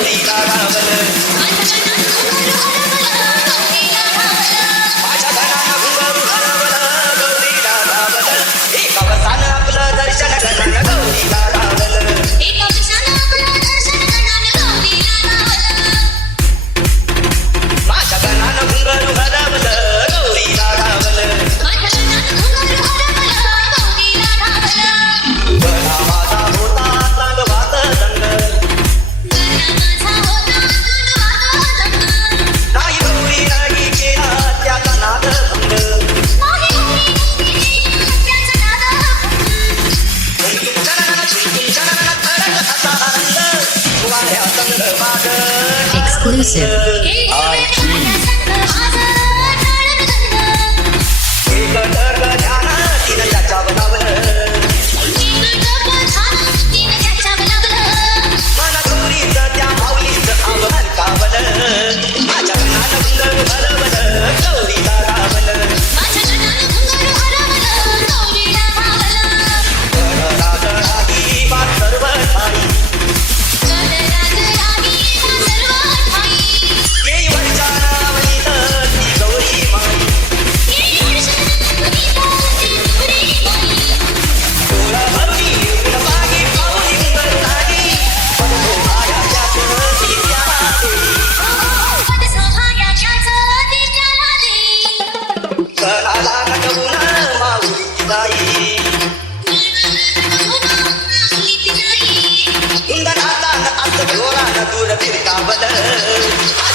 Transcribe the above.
गौरीला गावलं माझ्या घरानं घुंगरू हरवलं गौरीला गावलं एका वसानं आपलं दर्शन गणानं गौरीला गावलं माझ्या घरानं घुंगरू हरवलं गौरीला गावलं गळा माझा होता चांगवात रंग नाही गौरी नाही केला त्याचा नाद भंग Exclusive. दूर फिरकावलं